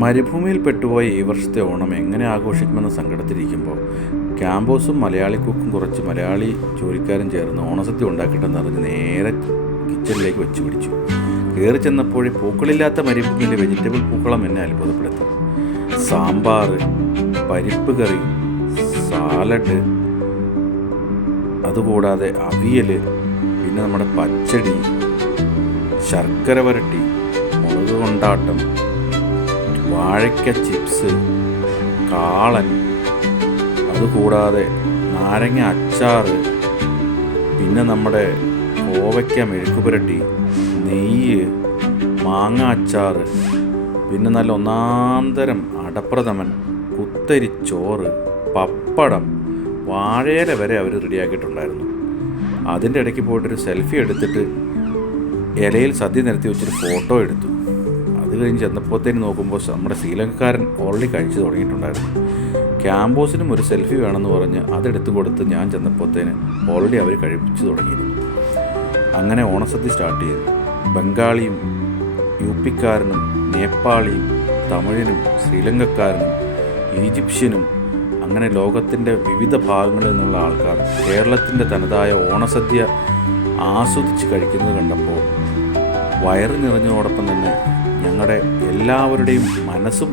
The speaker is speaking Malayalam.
മരുഭൂമിയിൽ പെട്ടുപോയ ഈ വർഷത്തെ ഓണം എങ്ങനെ ആഘോഷിക്കുമെന്ന സങ്കടത്തിലിരിക്കുമ്പോൾ ക്യാമ്പോസും മലയാളി കുക്കും കുറച്ച് മലയാളി ജോലിക്കാരും ചേർന്ന് ഓണസദ്യ ഉണ്ടാക്കിയിട്ടെന്ന് അറിഞ്ഞ് നേരെ കിച്ചണിലേക്ക് വെച്ച് പിടിച്ചു. കയറി ചെന്നപ്പോഴേ പൂക്കളില്ലാത്ത മരുഭൂമിയിലെ വെജിറ്റബിൾ പൂക്കളം എന്നെ അത്ഭുതപ്പെടുത്തി. സാമ്പാർ, പരിപ്പ് കറി, സാലഡ്, അതുകൂടാതെ അവിയൽ, പിന്നെ നമ്മുടെ പച്ചടി, ശർക്കര വരട്ടി, മുളക് കൊണ്ടാട്ടം, വാഴയ്ക്ക ചിപ്സ്, കാളൻ, അതുകൂടാതെ നാരങ്ങ അച്ചാർ, പിന്നെ നമ്മുടെ കോവയ്ക്ക മെഴുക്കുപുരട്ടി, നെയ്യ്, മാങ്ങ അച്ചാർ, പിന്നെ നല്ല ഒന്നാന്തരം അടപ്രഥമൻ, കുത്തരിച്ചോറ്, പപ്പടം, വാഴയില വരെ അവർ റെഡിയാക്കിയിട്ടുണ്ടായിരുന്നു. അതിൻ്റെ ഇടയ്ക്ക് പോയിട്ടൊരു സെൽഫി എടുത്തിട്ട് ഇലയിൽ സദ്യ നിരത്തി വെച്ചൊരു ഫോട്ടോ എടുത്തു. അത് കഴിഞ്ഞ് ചെന്നപ്പോഴത്തേന് നോക്കുമ്പോൾ നമ്മുടെ ശ്രീലങ്കക്കാരൻ ഓൾറെഡി കഴിച്ചു തുടങ്ങിയിട്ടുണ്ടായിരുന്നു. ക്യാമ്പോസിനും ഒരു സെൽഫി വേണമെന്ന് പറഞ്ഞ് അതെടുത്ത് കൊടുത്ത് ഞാൻ ചെന്നപ്പോഴത്തേന് ഓൾറെഡി അവർ കഴിച്ചു തുടങ്ങിയിരുന്നു. അങ്ങനെ ഓണസദ്യ സ്റ്റാർട്ട് ചെയ്തു. ബംഗാളിയും യുപിക്കാരനും നേപ്പാളിയും തമിഴിനും ശ്രീലങ്കക്കാരനും ഈജിപ്ഷ്യനും അങ്ങനെ ലോകത്തിൻ്റെ വിവിധ ഭാഗങ്ങളിൽ നിന്നുള്ള ആൾക്കാർ കേരളത്തിൻ്റെ തനതായ ഓണസദ്യ ആസ്വദിച്ച് കഴിക്കുന്നത് കണ്ടപ്പോൾ വയറ് നിറഞ്ഞതോടൊപ്പം തന്നെ ഞങ്ങളുടെ എല്ലാവരുടെയും മനസ്സും